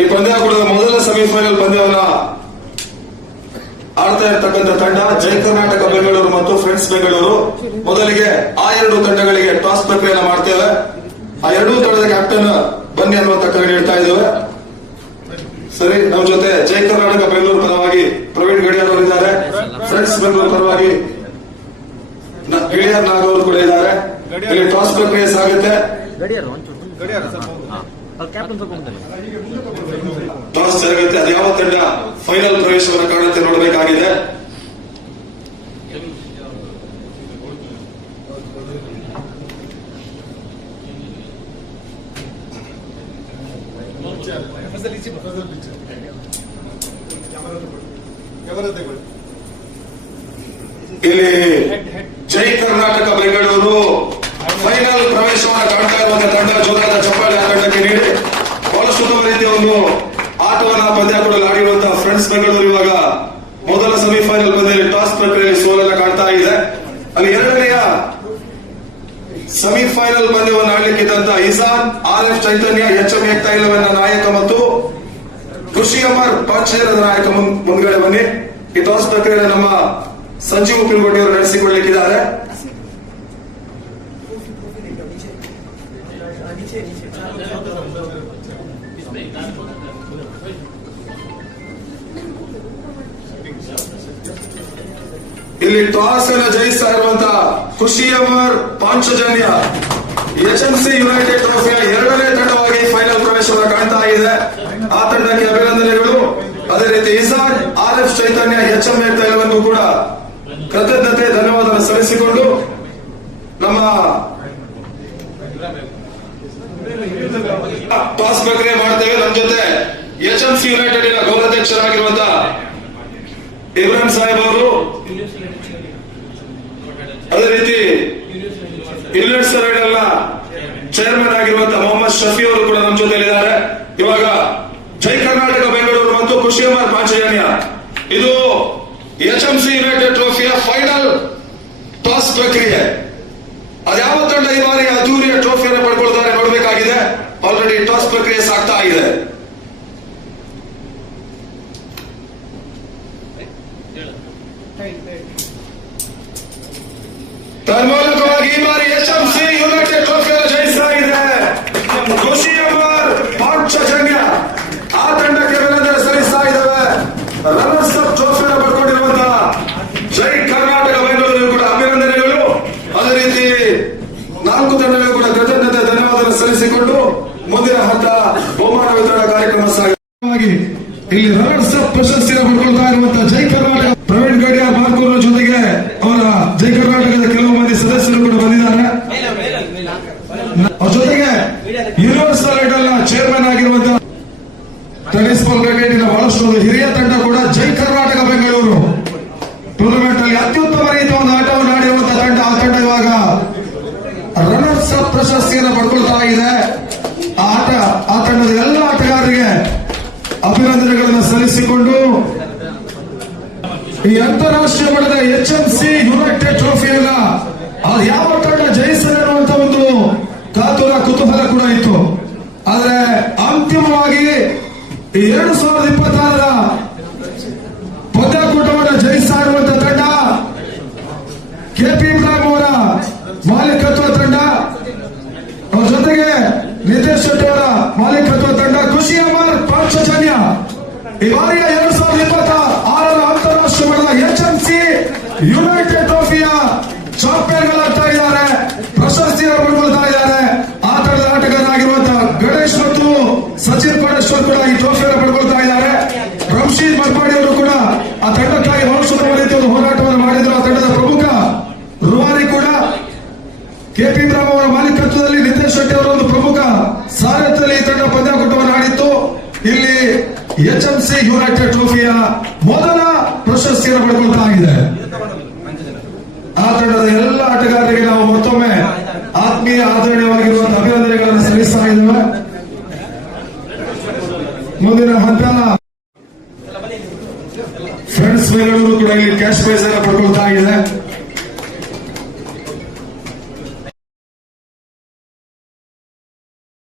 ಈ ಪಂದ್ಯಾಕೂಟದ ಮೊದಲ ಸೆಮಿಫೈನಲ್ ಪಂದ್ಯವನ್ನ ಆಡ್ತಾ ಇರತಕ್ಕಂಥ ತಂಡ ಜೈ ಕರ್ನಾಟಕ ಬೆಂಗಳೂರು ಮತ್ತು ಫ್ರೆಂಡ್ಸ್ ಬೆಂಗಳೂರು. ಮೊದಲಿಗೆ ಆ ಎರಡು ತಂಡಗಳಿಗೆ ಟಾಸ್ ಪ್ರಕ್ರಿಯೆಯನ್ನು ಮಾಡ್ತೇವೆ. ಆ ಎರಡೂ ತಂಡದ ಕ್ಯಾಪ್ಟನ್ ಬನ್ನಿ ಅನ್ನುವಂತ ಕರೆ ನೀಡ್ತಾ ಇದ್ದೇವೆ. ಸರಿ, ನಮ್ಮ ಜೊತೆ ಜೈ ಕರ್ನಾಟಕ ಬೆಂಗಳೂರು ಪರವಾಗಿ ಪ್ರವೀಣ್ ಗಡಿಯಾರ್ ಅವರಿದ್ದಾರೆ. ಫ್ರೆಂಡ್ಸ್ ಬೆಂಗಳೂರು ಪರವಾಗಿ ಗಿಳಿಯಾರ್ ನಾಗ್ ಅವರು ಕೂಡ ಇದ್ದಾರೆ. ಇಲ್ಲಿ ಟಾಸ್ ಪ್ರಕ್ರಿಯೆ ಸಾಗುತ್ತೆ. ಟಾಸ್ ಜರುಗುತ್ತೆ. ಅದು ಯಾವ ತಂಡ ಫೈನಲ್ ಪ್ರವೇಶವನ್ನು ಕಾಣುತ್ತೆ ನೋಡಬೇಕಾಗಿದೆ. ಇಲ್ಲಿ ಜೈ ಕರ್ನಾಟಕ ಬೆಂಗಳೂರು ಫೈನಲ್ ಪ್ರವೇಶವನ್ನು ಕಾಣ್ತಾ ಇರುವಂತಹ ತಂಡ ಜೋರಾದ ಚಪ್ಪಾಳೆ ಆ ತಂಡಕ್ಕೆ ನೀಡಿ ಬಹಳಷ್ಟು ಉತ್ತಮ ರೀತಿಯ ಒಂದು ಆಟವನ್ನು ಪಂದ್ಯಾಕೂಟದಲ್ಲಿ ಆಡಿರುವಂತಹ ಫ್ರೆಂಡ್ಸ್ ಬೆಂಗಳೂರು ಇವಾಗ ಮೊದಲ ಸೆಮಿಫೈನಲ್ ಪಂದ್ಯದಲ್ಲಿ ಟಾಸ್ ಪ್ರಕ್ರಿಯೆಯಲ್ಲಿ ಸೋಲನ್ನು ಕಾಣ್ತಾ ಇದೆ. ಅಲ್ಲಿ ಎರಡನೆಯ ಸೆಮಿಫೈನಲ್ ಪಂದ್ಯವನ್ನು ಆಡಲಿಕ್ಕಿದ್ದಂತ ಇಸಾನ್, RF ಚೈತನ್ಯ, HM ಏಕ್ತಾ11 ನಾಯಕ ಮತ್ತು ಖುಷಿ ಅಮರ್ ಪಾಚೇರದ ನಾಯಕ ಮುಂದ್ಗಡೆ ಬನ್ನಿ. ಈ ಟಾಸ್ ಪ್ರಕ್ರಿಯೆಯನ್ನು ನಮ್ಮ ಸಂಜೀವ್ ಪಿಲ್ಗೋಟಿ ಅವರು ನಡೆಸಿಕೊಳ್ಳಲಿಕ್ಕಿದ್ದಾರೆ. ಇಲ್ಲಿ ಟಾಸ್ ಅನ್ನು ಜಯಿಸ್ತಾ ಇರುವಂತಹ ಖುಷಿ ಅಮರ್ ಪಾಂಚಜನ್ಯ HMC ಯುನೈಟೆಡ್ ಟ್ರೋಫಿಯ ಎರಡನೇ ತಂಡವಾಗಿ ಫೈನಲ್ ಪ್ರವೇಶವನ್ನು ಕಾಣ್ತಾ ಇದೆ. ಆ ತಂಡಕ್ಕೆ ಅಭಿನಂದನೆಗಳು. ಅದೇ ರೀತಿ ಇಸಾನ್, RF ಚೈತನ್ಯ, HM ಏಕ್ತಾ11 ಕೂಡ ಕೃತಜ್ಞತೆ ಧನ್ಯವಾದ ಸಲ್ಲಿಸಿಕೊಂಡು ನಮ್ಮ ಟಾಸ್ ಪ್ರಕ್ರಿಯೆ ಮಾಡ್ತೇವೆ. ನಮ್ಮ ಜೊತೆ HMC ಯುನೈಟೆಡ್ ಗೌರವಾಧ್ಯಕ್ಷರಾಗಿರುವಂತಹ ಇಬ್ರಾಹಿಂ ಸಾಹೇಬ್ ಅವರು, ಅದೇ ರೀತಿ ಇಲ್ಲಿಯಟ್ಸ್ ರೈಡರ್ನ ಚೇರ್ಮನ್ ಆಗಿರುವಂತಹ ಮೊಹಮ್ಮದ್ ಶಫಿ ಅವರು ಕೂಡ ನಮ್ಮ ಜೊತೆಲಿದ್ದಾರೆ. ಇವಾಗ ಜೈ ಕರ್ನಾಟಕ ಬೆಂಗಳೂರು ಮತ್ತು ಖುಷಿ ಅಮರ್ ಪಾಂಚಜನ್ಯ ಇದು HMC ಯುನೈಟೆಡ್ ಟ್ರೋಫಿಯ ಫೈನಲ್ ಟಾಸ್ ಪ್ರಕ್ರಿಯೆ. ಅದ್ಯಾವ ತಂಡ ಈ ಬಾರಿ ಅದ್ದೂರಿಯ ಟ್ರೋಫಿಯನ್ನು ಪಡ್ಕೊಳ್ತಾರೆ ನೋಡಬೇಕಾಗಿದೆ. ಆಲ್ರೆಡಿ ಟಾಸ್ ಪ್ರಕ್ರಿಯೆ ಸಾಗ್ತಾ ಇದೆ. ತನ್ಮೂಲಕವಾಗಿ ಈ ಬಾರಿ HMC ಯುನೈಟೆಡ್ ಟ್ರೋಫಿಯನ್ನು ಜಯಿಸ್ತಾ ಇದೆ ಖುಷಿ ಅಮರ್ ಪಾಂಚಜನ್ಯ. ಆ ತಂಡಕ್ಕೆ ಅಭಿನಂದನೆ ಸಲ್ಲಿಸ್ತಾ ಇದ್ದಾವೆ. ರನ್ನರ್ಸ್ ಅಪ್ ಟ್ರೋಫಿಯನ್ನು ಪಡ್ಕೊಂಡಿರುವಂತಹ ಜೈ ಕರ್ನಾಟಕ ಬೆಂಗಳೂರು ಕೂಡ ಅಭಿನಂದನೆಗಳು. ಅದೇ ರೀತಿ ನಾಲ್ಕು ತಂಡಗಳು ಕೂಡ ಕೃತಜ್ಞತೆ ಧನ್ಯವಾದ ಸಲ್ಲಿಸಿಕೊಂಡು ಮುಂದಿನ ಹಂತ ಬಹುಮಾನ ವಿತರಣಾ ಕಾರ್ಯಕ್ರಮ ಸಾಗಿ ಇಲ್ಲಿ ರನ್ನರ್ಸ್ ಅಪ್ ಪ್ರಶಸ್ತಿಯನ್ನು ಪಡ್ಕೊಳ್ತಾ ಇರುವಂತಹ ಜೈ ಕರ್ನಾಟಕ ಪ್ರವೀಣ್ ಗಡಿಯಾರ್ ಬಾರ್ಕೂರ್ ಜೊತೆಗೆ ಅವರ ಜೈ ಕರ್ನಾಟಕದ ಕೆಲವು ಮಂದಿ ಸದಸ್ಯರು ಕೂಡ ಬಂದಿದ್ದಾರೆ. ಅವ್ರ ಜೊತೆಗೆ ಯೂನಿವರ್ಸಲ್ ರೈಡರ್ನ ಚೇರ್ಮನ್ ಆಗಿರುವಂತಹ ಟೆನಿಸ್ ಬಾಲ್ ಕ್ರಿಕೆಟಿನ ಬಹಳಷ್ಟು ಹಿರಿಯ ತಂಡ ಕೂಡ ಜೈ ಕರ್ನಾಟಕ ಬೆಂಗಳೂರು ಟೂರ್ನಮೆಂಟ್ ಅಲ್ಲಿ ಅತ್ಯುತ್ತಮ ರೀತಿಯ ಒಂದು ಆಟವನ್ನು ಆಡಿರುವಂತಹ ತಂಡ. ಆ ತಂಡ ಇವಾಗ ರನ್ನರ್ಸ್ ಅಪ್ ಪ್ರಶಸ್ತಿಯನ್ನು ಪಡ್ಕೊಳ್ತಾ ಇದೆ. ಆ ತಂಡದ ಎಲ್ಲ ಆಟಗಾರರಿಗೆ ಅಭಿನಂದನೆಗಳನ್ನು ಸಲ್ಲಿಸಿಕೊಂಡು ಈ ಅಂತಾರಾಷ್ಟ್ರೀಯ ಮಟ್ಟದ HMC ಯುನೈಟೆಡ್ ಟ್ರೋಫಿಯನ್ನ ಅದು ಯಾವ ತಂಡ ಜಯಿಸಲಿ ಅನ್ನುವಂತ ಒಂದು ಕಾತುರ ಕುತೂಹಲ ಕೂಡ ಇತ್ತು. ಆದ್ರೆ ಅಂತಿಮವಾಗಿ 2026ರ ಪಂದ್ಯಾಕೂಟವನ್ನು ಜಯಿಸ್ತಾ ಇರುವಂತಹ ತಂಡ KP ಇಬ್ರಾಹಿಂ ಅವರ ಮಾಲೀಕತ್ವ ತಂಡ, ಅವರ ಜೊತೆಗೆ ನಿತೇಶ್ ಶೆಟ್ಟಿ ಅವರ ಮಾಲೀಕತ್ವ ತಂಡ ಖುಷಿ ಅಮರ್ ಪಾಂಚಜನ್ಯ ಈ ಬಾರಿಯ 2026ರ ಅಂತಾರಾಷ್ಟ್ರೀಯ ಮಟ್ಟದ HMC ಯುನೈಟೆಡ್ ಟ್ರೋಫಿಯ ಚಾಂಪಿಯನ್ಗಳಾಗ್ತಾ ಇದ್ದಾರೆ. ಪ್ರಶಸ್ತಿಯನ್ನು ಪಡ್ಕೊಳ್ತಾ ಇದ್ದಾರೆ. ಆ ತಂಡದ ಆಟಗಾರರಾಗಿರುವಂತಹ ಗಣೇಶ್ ಮತ್ತು ಸಚಿನ್ ಪಡೇಶ್ವರ್ ಕೂಡ ಈ ಟ್ರೋಫಿಯನ್ನು ಪಡ್ಕೊಳ್ತಾ ಇದ್ದಾರೆ. ರಮ್ಶೀದ್ ಮರ್ಪಾಡಿ ಅವರು ಕೂಡ ಆ ತಂಡಕ್ಕಾಗಿ ಬಹಳಷ್ಟು ರೀತಿಯ ಒಂದು ಹೋರಾಟವನ್ನು ಮಾಡಿದ್ರು. ಆ ತಂಡದ ಪ್ರಮುಖ ರೂವಾರಿ ಕೂಡ KP ಇಬ್ರಾಹಿಂ ಅವರ ಮಾಲೀಕತ್ವದಲ್ಲಿ ನಿತೇಶ್ ಶೆಟ್ಟಿ ಅವರ ಒಂದು ಪ್ರಮುಖ ಸಾರಥ್ಯದಲ್ಲಿ ಈ ತಂಡ ಪಂದ್ಯಾಕೂಟವನ್ನು ಆಡಿತ್ತು. ಇಲ್ಲಿ HMC ಯುನೈಟೆಡ್ ಟ್ರೋಫಿಯ ಮೊದಲ ಪ್ರಶಸ್ತಿಯನ್ನು ಪಡ್ಕೊಳ್ತಾ ಇದೆ. ಆ ತಂಡದ ಎಲ್ಲ ಆಟಗಾರರಿಗೆ ನಾವು ಮತ್ತೊಮ್ಮೆ ಆತ್ಮೀಯ ಆದರಣೀಯವಾಗಿರುವಂತಹ ಅಭಿನಂದನೆಗಳನ್ನು ಸಲ್ಲಿಸ್ತಾ ಇದ್ದೇವೆ. ಮುಂದಿನ ಹಂತ ಫ್ರೆಂಡ್ಸ್ ಬೆಂಗಳೂರು ಕೂಡ ಇಲ್ಲಿ ಕ್ಯಾಶ್ ಪ್ರೈಸ್ ಅನ್ನು ಪಡ್ಕೊಳ್ತಾ ಇದೆ.